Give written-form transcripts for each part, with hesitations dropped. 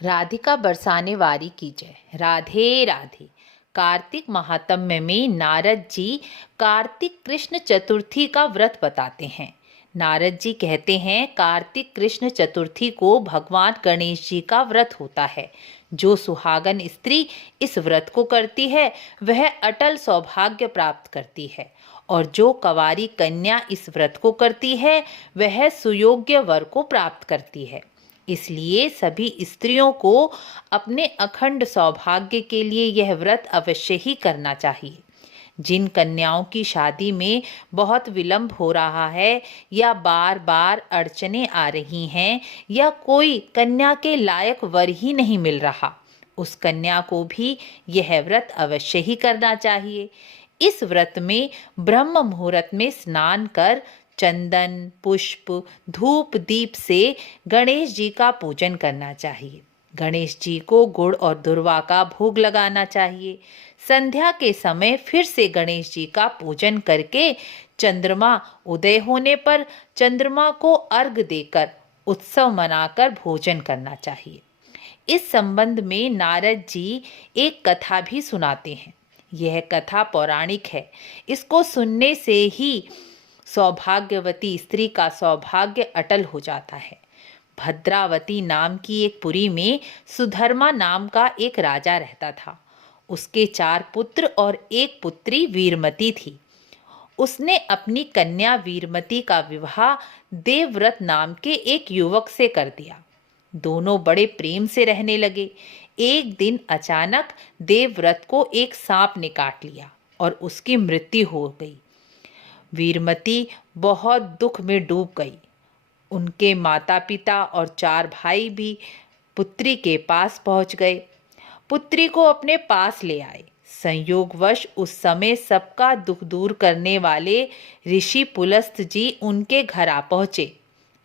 राधिका बरसाने वारी की जय। राधे राधे। कार्तिक महात्म्य में नारद जी कार्तिक कृष्ण चतुर्थी का व्रत बताते हैं। नारद जी कहते हैं कार्तिक कृष्ण चतुर्थी को भगवान गणेश जी का व्रत होता है। जो सुहागन स्त्री इस व्रत को करती है वह अटल सौभाग्य प्राप्त करती है और जो कंवारी कन्या इस व्रत को करती है वह सुयोग्य वर को प्राप्त करती है। इसलिए सभी स्त्रियों को अपने अखंड सौभाग्य के लिए यह व्रत अवश्य ही करना चाहिए। जिन कन्याओं की शादी में बहुत विलंब हो रहा है या बार बार अड़चने आ रही हैं या कोई कन्या के लायक वर ही नहीं मिल रहा, उस कन्या को भी यह व्रत अवश्य ही करना चाहिए। इस व्रत में ब्रह्म मुहूर्त में स्नान कर चंदन पुष्प धूप दीप से गणेश जी का पूजन करना चाहिए। गणेश जी को गुड़ और दुर्वा का भोग लगाना चाहिए। संध्या के समय फिर से गणेश जी का पूजन करके चंद्रमा उदय होने पर चंद्रमा को अर्घ देकर उत्सव मनाकर भोजन करना चाहिए। इस संबंध में नारद जी एक कथा भी सुनाते हैं। यह कथा पौराणिक है। इसको सुनने से ही सौभाग्यवती स्त्री का सौभाग्य अटल हो जाता है। भद्रावती नाम की एक पुरी में सुधर्मा नाम का एक राजा रहता था। उसके 4 पुत्र और एक पुत्री वीरमती थी। उसने अपनी कन्या वीरमती का विवाह देवव्रत नाम के एक युवक से कर दिया। दोनों बड़े प्रेम से रहने लगे। एक दिन अचानक देवव्रत को एक सांप ने काट लिया और उसकी मृत्यु हो गई। वीरमती बहुत दुख में डूब गई। उनके माता पिता और 4 भाई भी पुत्री के पास पहुंच गए। पुत्री को अपने पास ले आए। संयोगवश उस समय सबका दुख दूर करने वाले ऋषि पुलस्त जी उनके घर आ पहुंचे।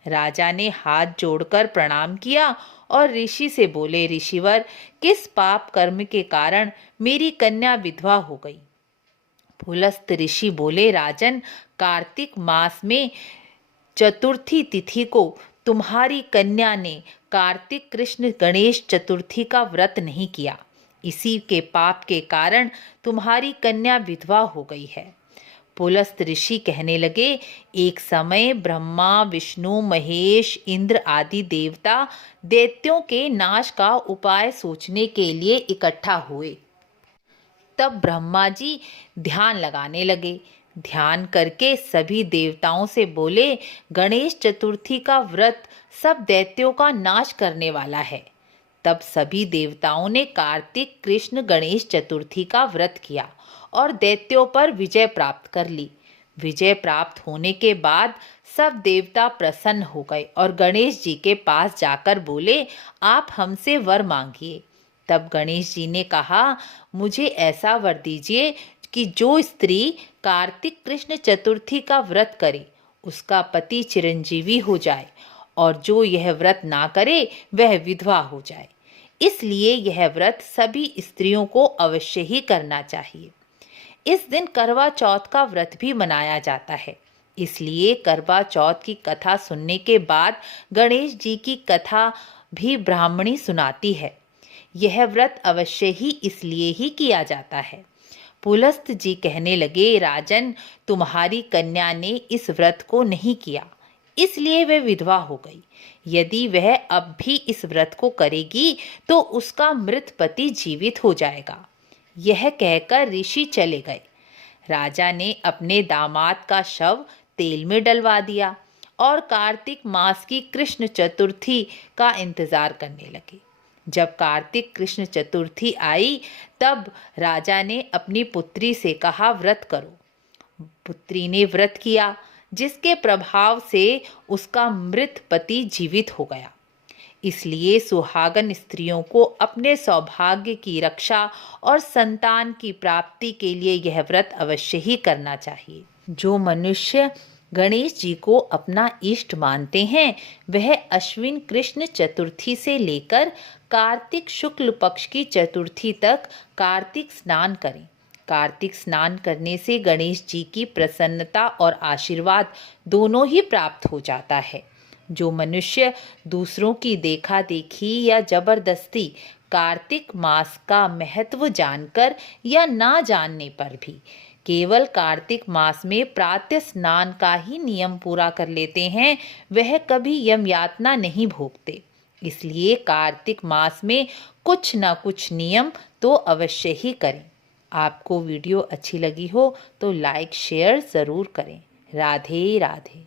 राजा ने हाथ जोड़कर प्रणाम किया और ऋषि से बोले, ऋषिवर, किस पाप कर्म के कारण मेरी कन्या विधवा हो गई? पुलस्त ऋषि बोले, राजन, कार्तिक मास में चतुर्थी तिथि को तुम्हारी कन्या ने कार्तिक कृष्ण गणेश चतुर्थी का व्रत नहीं किया। इसी के पाप के कारण तुम्हारी कन्या विधवा हो गई है। पुलस्त ऋषि कहने लगे, एक समय ब्रह्मा विष्णु महेश इंद्र आदि देवता दैत्यों के नाश का उपाय सोचने के लिए इकट्ठा हुए। तब ब्रह्मा जी ध्यान लगाने लगे। ध्यान करके सभी देवताओं से बोले, गणेश चतुर्थी का व्रत सब दैत्यों का नाश करने वाला है। तब सभी देवताओं ने कार्तिक कृष्ण गणेश चतुर्थी का व्रत किया और दैत्यों पर विजय प्राप्त कर ली। विजय प्राप्त होने के बाद सब देवता प्रसन्न हो गए और गणेश जी के पास जाकर बोले, आप हमसे वर मांगिए। तब गणेश जी ने कहा, मुझे ऐसा वर दीजिए कि जो स्त्री कार्तिक कृष्ण चतुर्थी का व्रत करे उसका पति चिरंजीवी हो जाए और जो यह व्रत ना करे वह विधवा हो जाए। इसलिए यह व्रत सभी स्त्रियों को अवश्य ही करना चाहिए। इस दिन करवा चौथ का व्रत भी मनाया जाता है। इसलिए करवा चौथ की कथा सुनने के बाद गणेश जी की कथा भी ब्राह्मणी सुनाती है। यह व्रत अवश्य ही इसलिए ही किया जाता है। पुलस्त जी कहने लगे, राजन, तुम्हारी कन्या ने इस व्रत को नहीं किया, इसलिए वह विधवा हो गई। यदि वह अब भी इस व्रत को करेगी तो उसका मृत पति जीवित हो जाएगा। यह कहकर ऋषि चले गए। राजा ने अपने दामाद का शव तेल में डलवा दिया और कार्तिक मास की कृष्ण चतुर्थी का इंतजार करने लगे। जब कार्तिक कृष्ण चतुर्थी आई तब राजा ने अपनी पुत्री से कहा, व्रत करो। पुत्री ने व्रत किया, जिसके प्रभाव से उसका मृत पति जीवित हो गया। इसलिए सुहागन स्त्रियों को अपने सौभाग्य की रक्षा और संतान की प्राप्ति के लिए यह व्रत अवश्य ही करना चाहिए। जो मनुष्य गणेश जी को अपना इष्ट मानते हैं वह अश्विन कृष्ण चतुर्थी से लेकर कार्तिक शुक्ल पक्ष की चतुर्थी तक कार्तिक स्नान करें। कार्तिक स्नान करने से गणेश जी की प्रसन्नता और आशीर्वाद दोनों ही प्राप्त हो जाता है। जो मनुष्य दूसरों की देखा देखी या जबरदस्ती कार्तिक मास का महत्व जानकर या ना जानने पर भी केवल कार्तिक मास में प्रातः स्नान का ही नियम पूरा कर लेते हैं, वह कभी यम यातना नहीं भोगते। इसलिए कार्तिक मास में कुछ ना कुछ नियम तो अवश्य ही करें। आपको वीडियो अच्छी लगी हो तो लाइक शेयर ज़रूर करें। राधे राधे।